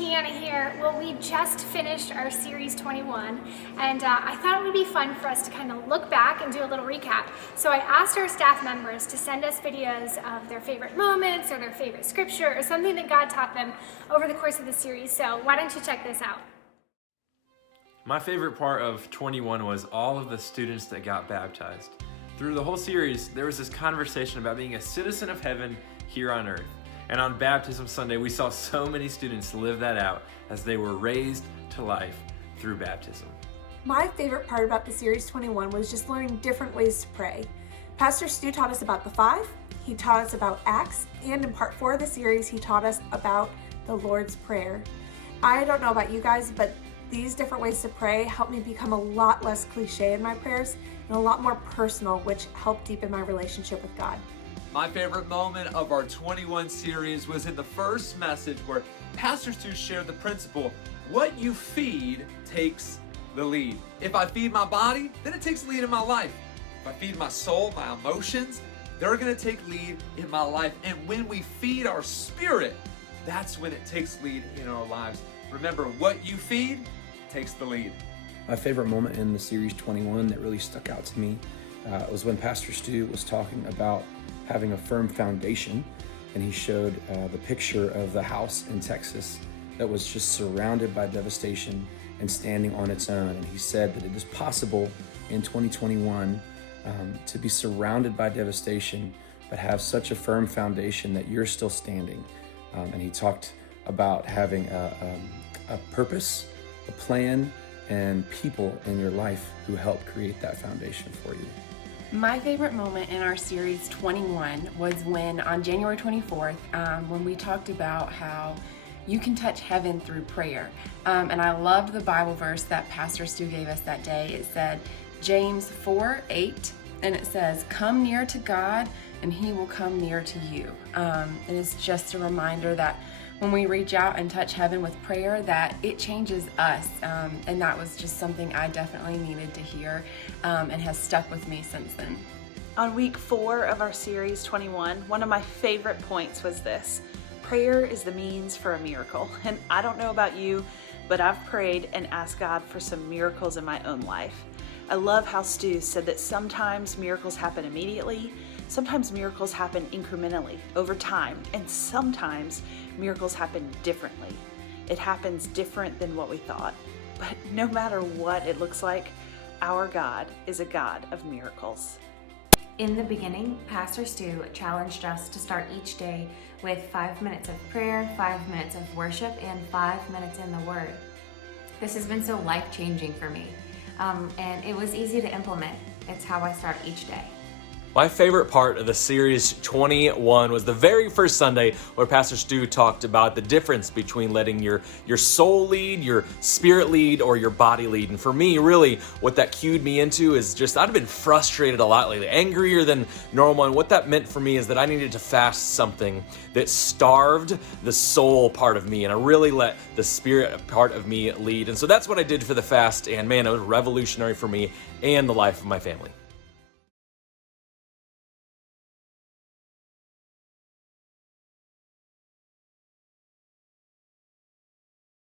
Tiana here. Well, we just finished our series 21, and I thought it would be fun for us to kind of look back and do a little recap. So I asked our staff members to send us videos of their favorite moments or their favorite scripture or something that God taught them over the course of the series. So why don't you check this out? My favorite part of 21 was all of the students that got baptized. Through the whole series, there was this conversation about being a citizen of heaven here on earth. And on Baptism Sunday, we saw so many students live that out as they were raised to life through baptism. My favorite part about the Series 21 was just learning different ways to pray. Pastor Stu taught us about the 5, he taught us about Acts, and in part 4 of the series, he taught us about the Lord's Prayer. I don't know about you guys, but these different ways to pray helped me become a lot less cliche in my prayers and a lot more personal, which helped deepen my relationship with God. My favorite moment of our 21 series was in the first message where Pastor Stu shared the principle, what you feed takes the lead. If I feed my body, then it takes lead in my life. If I feed my soul, my emotions, they're gonna take lead in my life. And when we feed our spirit, that's when it takes lead in our lives. Remember, what you feed takes the lead. My favorite moment in the Series 21 that really stuck out to me was when Pastor Stu was talking about having a firm foundation, and he showed the picture of the house in Texas that was just surrounded by devastation and standing on its own. And he said that it is possible in 2021 to be surrounded by devastation, but have such a firm foundation that you're still standing. And he talked about having a purpose, a plan, and people in your life who help create that foundation for you. My favorite moment in our series 21 was when on January 24th, when we talked about how you can touch heaven through prayer. And I loved the Bible verse that Pastor Stu gave us that day. It said James 4:8, and it says, "Come near to God and he will come near to you." And it's just a reminder that when we reach out and touch heaven with prayer, that it changes us. And that was just something I definitely needed to hear and has stuck with me since then. On week 4 of our series 21, one of my favorite points was this: prayer is the means for a miracle. And I don't know about you, but I've prayed and asked God for some miracles in my own life. I love how Stu said that sometimes miracles happen immediately, sometimes miracles happen incrementally over time, and sometimes miracles happen differently. It happens different than what we thought. But no matter what it looks like, our God is a God of miracles. In the beginning, Pastor Stu challenged us to start each day with 5 minutes of prayer, 5 minutes of worship, and 5 minutes in the Word. This has been so life-changing for me, and it was easy to implement. It's how I start each day. My favorite part of the series 21 was the very first Sunday where Pastor Stu talked about the difference between letting your soul lead, your spirit lead, or your body lead. And for me, really, what that cued me into is just, I'd been frustrated a lot lately, angrier than normal. And what that meant for me is that I needed to fast something that starved the soul part of me. And I really let the spirit part of me lead. And so that's what I did for the fast. And man, it was revolutionary for me and the life of my family.